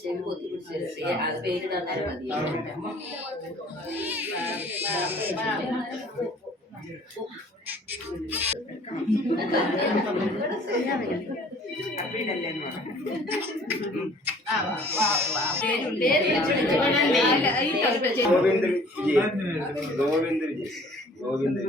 ചെവി പൊത്തി പിടിച്ച് അത് പേര് തന്നാലും മതി. ഗോവിന്ദ് വിജയ് ഗോവിന്ദ്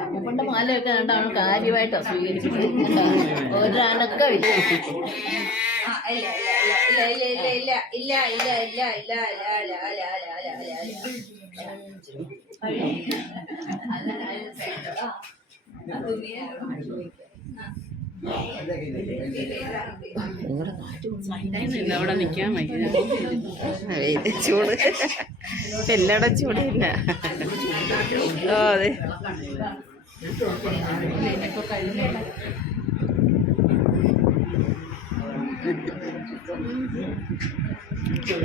അമ്മപ്പണ്ട് മാലയൊക്കെ കണ്ടാണ് കാര്യമായിട്ടാ സ്വീകരിക്കുന്നത്. ഒരനക്കമില്ല. അവിടെ നിൽക്കാൻ ചൂട് എല്ലായിടം ചൂടില്ല. അതെ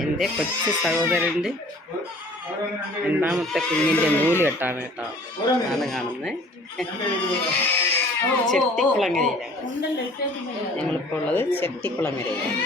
എൻ്റെ കൊച്ചു സഹോദരൻ്റെ രണ്ടാമത്തെ കുഞ്ഞിൻ്റെ നൂല് കെട്ടാണ് കേട്ടോ. ആണ് കാണുന്നത്. ചെട്ടിക്കുളങ്ങരയിലാണ് ഞങ്ങളിപ്പോൾ ഉള്ളത്. ചെട്ടിക്കുളങ്ങരയിലാണ്.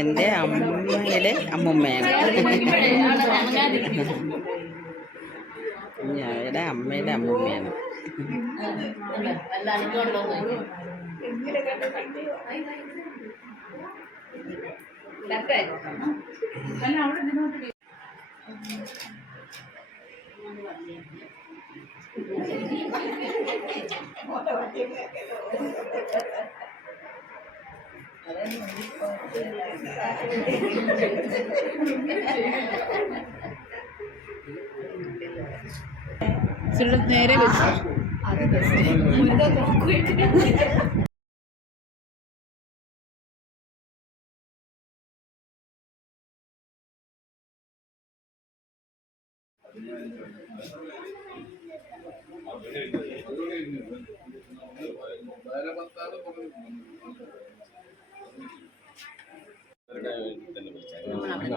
എൻ്റെ അമ്മയുടെ അമ്മൂമ്മയാണ്. ഞങ്ങളുടെ അമ്മയുടെ അമ്മൂമ്മയാണ്. നേരെ വെച്ചു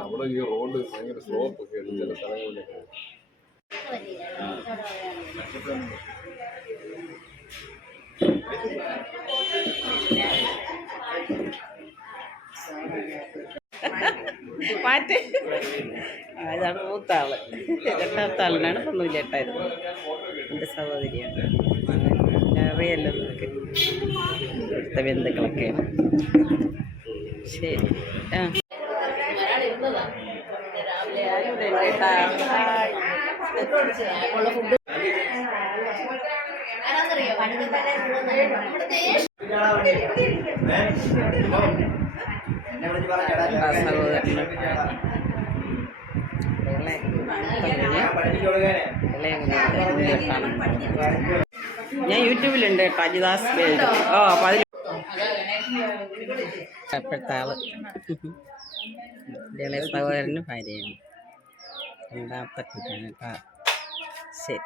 അവിടെ ഈ റോഡ് ഭയങ്കര സ്ലോപ്പ് ഒക്കെ ഉണ്ട് ചില സ്ഥലങ്ങളിലൊക്കെ. മാറ്റ്. ഇതാണ് മൂത്താള്. രണ്ടാമത്തെ ആളിനാണ് പെണ്ണൂല്ല ഏട്ടായിരുന്നു. എൻ്റെ സഹോദരിയാണ്. അറിയാലോ നിങ്ങൾക്ക് ഇവിടുത്തെ ബന്ധുക്കളൊക്കെയാണ്. ശരി. ആ സഹോദരന് ഞാൻ യൂട്യൂബിലുണ്ട് കേട്ടോ, അജിദാസ് വേൾഡ്. ഓ അപ്പം അതിൽ ഇപ്പോഴത്തെ ആള് ഇളയ സഹോദരന് ഭാര്യയാണ്. രണ്ടാമത്തെ കുട്ടിയാണ് കേട്ടോ. ശരി.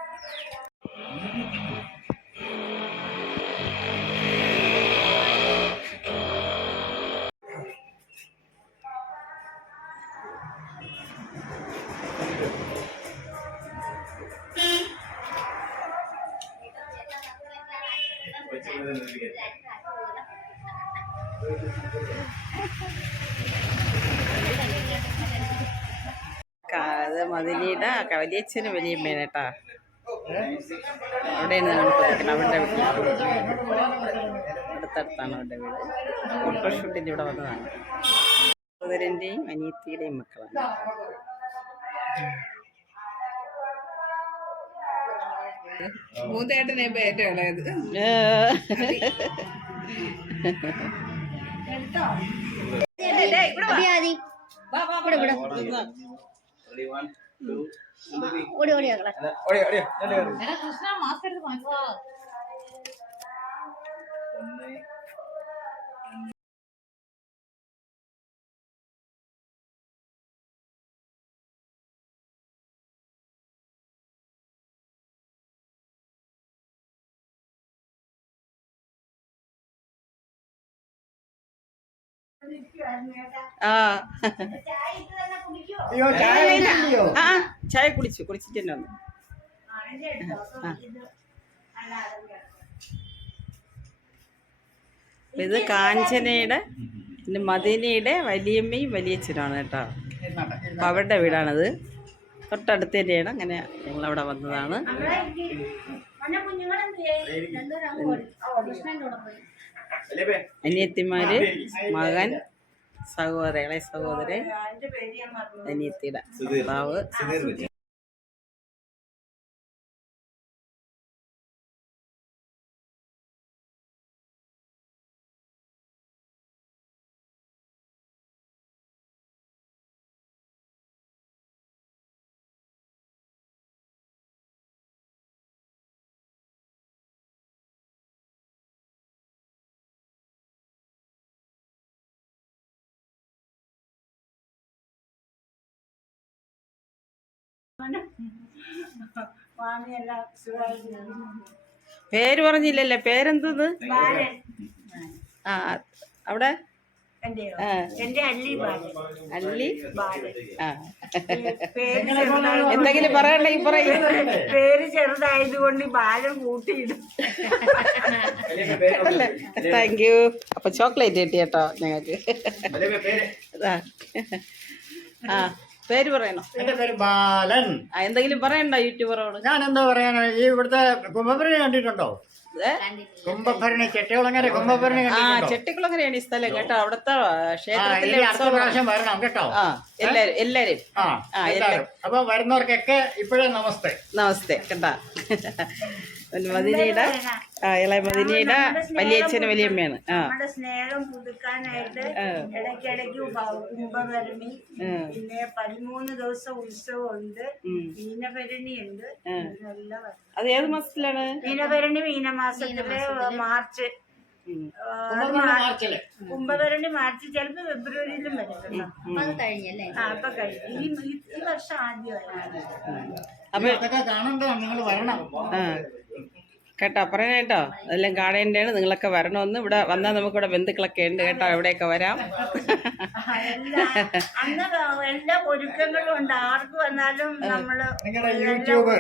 അത് മതിലിയുടെ വലിയച്ഛന് വലിയമ്മേനെ കേട്ടാ. അവിടെയാണ് നമ്മൾ പഠിക്കണം. അവരുടെ വീട്ടിലാണ്, അടുത്തടുത്താണ് അവരുടെ വീട്. ഫോട്ടോഷൂട്ടിൻ്റെ ഇവിടെ വന്നതാണ്. സഹോദരൻ്റെയും അനിയത്തിയുടെയും മക്കളാണ്. മൂത്തേട്ടനെ ഇപ്പൊ ഏറ്റവും ഇളയത്. കൃഷ്ണ മാസ്ക് എടുത്ത് മാറ്റാ. ആ ചായ കുടിച്ചിട്ട് തന്നെ വന്നു. ഇത് കാഞ്ചനയുടെ പിന്നെ മദീനയുടെ വലിയമ്മയും വലിയച്ഛനാണ് കേട്ടോ. അപ്പം അവരുടെ വീടാണത്. തൊട്ടടുത്ത് തന്നെയാണ്. അങ്ങനെ ഞങ്ങളവിടെ വന്നതാണ്. അനിയത്തിമാര്, മകൻ, സഹോദരൻ, ഇളയ സഹോദരൻ, അനിയത്തിയുടെ ഭർത്താവ്. പേര് പറഞ്ഞില്ലല്ലേ? പേരെന്തത്? ആ അവിടെ അല്ലി. ആ എന്തെങ്കിലും പറയണ്ടെങ്കിൽ പറയും. പേര് ചെറുതായതുകൊണ്ട് ബാലൻ കൂട്ടിയിടും. Thank you. അപ്പൊ ചോക്ലേറ്റ് കിട്ടി കേട്ടോ ഞങ്ങൾക്ക്. ആ പേര് പറയണോ? എന്റെ പേര് ബാലൻ. എന്തെങ്കിലും പറയണ്ടോ യൂട്യൂബറോട്? ഞാൻ എന്താ പറയാനാ, ഈ ഇവിടുത്തെ കുംഭഭരണി കണ്ടിട്ടുണ്ടോ? കുംഭഭരണി, ചെട്ടികുളങ്ങര കുംഭഭരണി കണ്ടിട്ടുണ്ടോ? ചെട്ടിക്കുളങ്ങരയാണ് ഈ സ്ഥലം കേട്ടോ. അവിടുത്തെ ഇനി ക്ഷേത്രത്തിലെ അടുത്ത പ്രാവശ്യം വരണം കേട്ടോ. എല്ലാരും അപ്പൊ വരുന്നവർക്കൊക്കെ ഇപ്പോഴേ നമസ്തേ. നമസ്തേ കേട്ടാ. മദിനിയുടെ ഇളയ മദിനിയുടെ വലിയച്ഛന് വലിയമ്മയാണ്. നമ്മുടെ സ്നേഹം പുതുക്കാനായിട്ട് ഇടയ്ക്കിടയ്ക്ക് കുംഭഭരണി, പിന്നെ 13 ദിവസം ഉത്സവമുണ്ട്, മീനഭരണി ഉണ്ട്. അത് ഏത് മാസത്തിലാണ്? മീനഭരണി മീനമാസത്തില് മാർച്ച്. കുംഭഭരണി മാർച്ച്, ചിലപ്പോ ഫെബ്രുവരിയിലും വരും കേട്ടോ. അപ്പൊ കഴിഞ്ഞു. ഈ വർഷം ആദ്യമായി. അപ്പൊ അതൊക്കെ കാണണ്ടോ, നിങ്ങൾ വരണം കേട്ടോ. പറയണേട്ടോ, അതെല്ലാം കാണേണ്ടതാണ്. നിങ്ങളൊക്കെ വരണമെന്ന്. ഇവിടെ വന്നാൽ നമുക്കിവിടെ ബന്ധുക്കളൊക്കെ ഉണ്ട് കേട്ടോ. എവിടെയൊക്കെ വരാം. അന്ന് എല്ലാ ഒരുക്കങ്ങളും ഉണ്ട്. ആർക്ക് വന്നാലും നമ്മള് യൂട്യൂബ്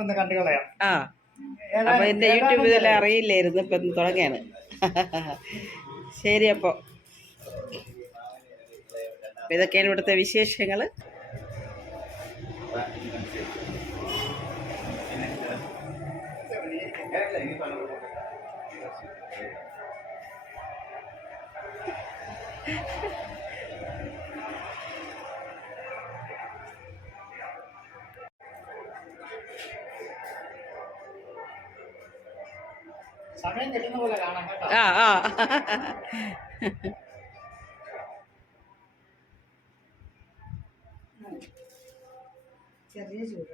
ഒന്ന് കണ്ടു കളയാം. അപ്പൊ എന്റെ യൂട്യൂബ് ഇതെല്ലാം അറിയില്ലായിരുന്നു, ഇപ്പൊ തുടങ്ങിയാണ്. ശരി, അപ്പൊ ഇതൊക്കെയാണ് ഇവിടുത്തെ വിശേഷങ്ങള്. സമയം കിട്ടുന്ന പോലെ കാണാം കേട്ടോ. ചെറിയ ചൂട്.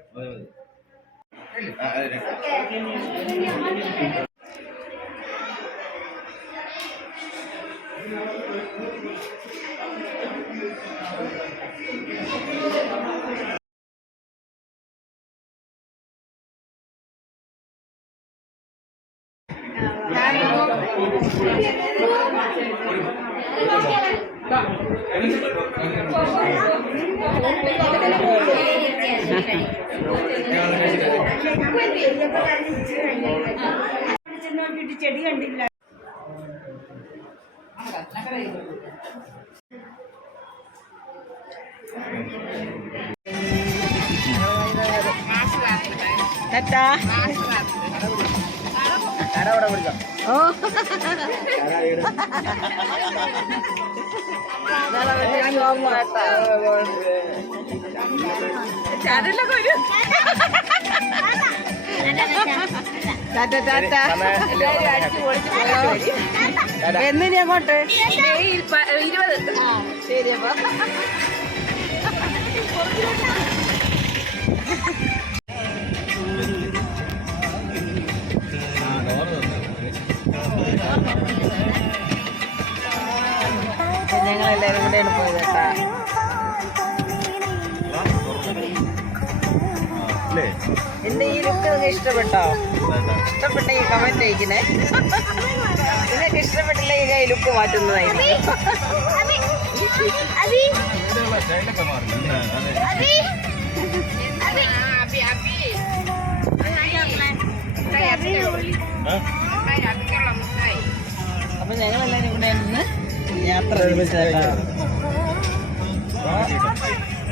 ചെടി കണ്ടില്ല. എന്നിനി അങ്ങോട്ട് 20. ശരി. അപ്പൊ ഞങ്ങളെല്ലാരും കൂടെയാണ് പോയത് കേട്ടാ. എന്റെ ഈ ലുക്ക് നിങ്ങൾക്ക് ഇഷ്ടപ്പെട്ടോ? ഇഷ്ടപ്പെട്ടെങ്കിൽ കമന്റ് അയക്കണേ. നിങ്ങൾക്ക് ഇഷ്ടപ്പെട്ടില്ലെങ്കിൽ ഈ ലുക്ക് മാറ്റുന്നതായിരിക്കും. അപ്പൊ ഞങ്ങളെല്ലാരും കൂടെ നിന്ന് യാത്ര തിരിച്ചേട്ടാ.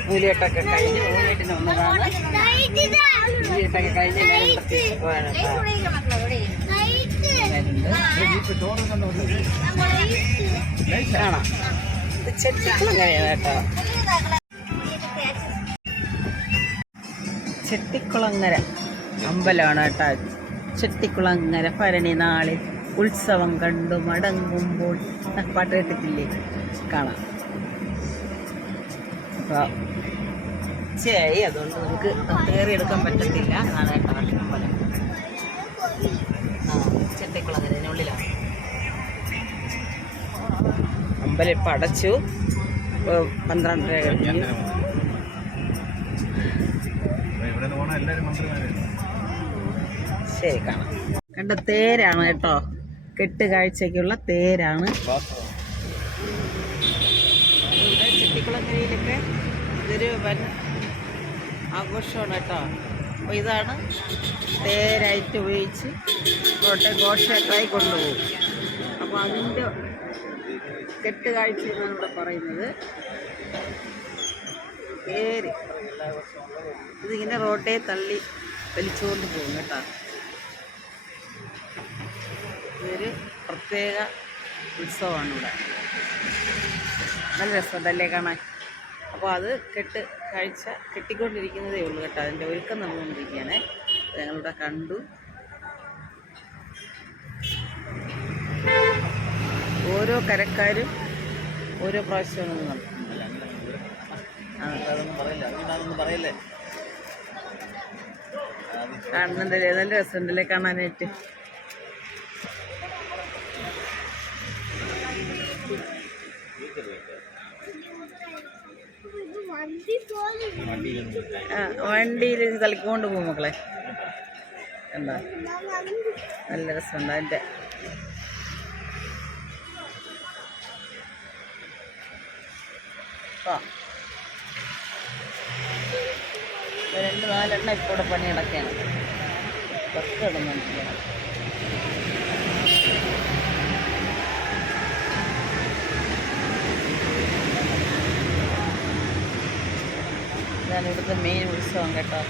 നൂലികെട്ടൊക്കെ കഴിഞ്ഞ് നൂലികെട്ടിന് വന്നതാണ്. നൂലികെട്ടൊക്കെ കഴിഞ്ഞ് എല്ലാവരും പ്രത്യേകിച്ച് പോയാണ് കാണാം. ഇത് ചെട്ടിക്കുളങ്ങരയാണ് കേട്ടോ. ചെട്ടിക്കുളങ്ങര അമ്പലമാണ് കേട്ടോ. ചെട്ടിക്കുളങ്ങര ഭരണി നാളിൽ ഉത്സവം കണ്ടു മടങ്ങുമ്പോൾ പാട്ട് കേട്ടിട്ടില്ലേ? കാണാം. അപ്പോൾ ഉച്ചയായി, അതുകൊണ്ട് നമുക്ക് കയറിയെടുക്കാൻ പറ്റത്തില്ല. അതാണ് കേട്ടോ അമ്പലം. ചെട്ടിക്കുളങ്ങരതിനുള്ളിലാണ് അമ്പലം. ഇപ്പം അടച്ചു. 12:30 കഴിഞ്ഞു. ശരി, കാണാം. കണ്ട തേരാണ് കേട്ടോ. കെട്ടുകാഴ്ചയ്ക്കുള്ള തേരാണ്. ചെട്ടിക്കുളങ്ങരയിലൊക്കെ ഇതൊരു വൻ ആഘോഷമാണ് കേട്ടോ. അപ്പോൾ ഇതാണ് തേരായിട്ട് ഉപയോഗിച്ച് ഘോഷയാത്രയായി കൊണ്ടുപോകും. അപ്പോൾ അതിൻ്റെ കെട്ടുകാഴ്ച എന്നാണ് ഇവിടെ പറയുന്നത്. കയറി ഇതിങ്ങനെ റോട്ടേ തള്ളി വലിച്ചുകൊണ്ട് പോകും കേട്ടോ. ഇതൊരു പ്രത്യേക ഉത്സവമാണ് ഇവിടെ. നല്ല രസമുണ്ടല്ലേ കാണാൻ. അപ്പോൾ അത് കെട്ടിക്കൊണ്ടിരിക്കുന്നതേ ഉള്ളൂ കേട്ടോ. അതിൻ്റെ ഒരുക്കം നടന്നുകൊണ്ടിരിക്കുകയാണേ. ഞങ്ങളിവിടെ കണ്ടു. ഓരോ കരക്കാരും ഓരോ പ്രാവശ്യമാണ് നടത്തുന്നത്. കാണുന്നുണ്ടല്ലേ, നല്ല രസമുണ്ടല്ലേ കാണാനായിട്ട്. വണ്ടിയിൽ തളിക്കൊണ്ട് പോകും മക്കളെ. എന്താ നല്ല രസമുണ്ട് അതിൻ്റെ. ആ 2-4 ഇപ്പോൾ ഇവിടെ പണി നടക്കുകയാണ്. ബസ് ഇടുന്നുണ്ട്. ഇതാണ് ഇവിടുത്തെ മെയിൻ ഉത്സവം കേട്ടോ.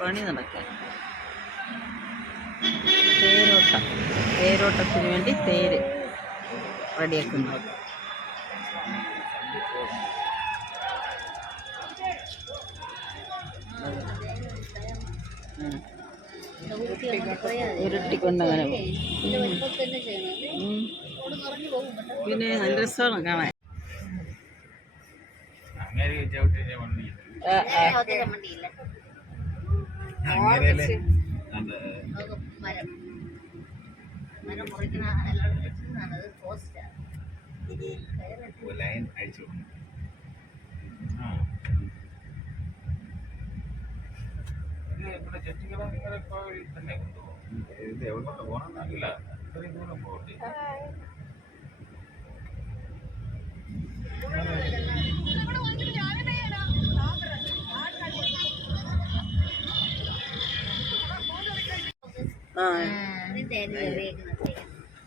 പണി നടക്കാൻ തേരോട്ടത്തിന് വേണ്ടി തേര് റെഡിയാക്കുന്നു. ഉരുട്ടിക്കൊണ്ടങ്ങനെ പിന്നെ നല്ല രസമാണ് കാണാൻ. ലൈൻ അഴിച്ചു തന്നെ കൊണ്ടുപോകും. ഇത് എവിടോട്ട് പോകണം അറിയില്ല. ഇത്രയും ദൂരം പോകട്ടെ.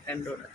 കണ്ടൂടെ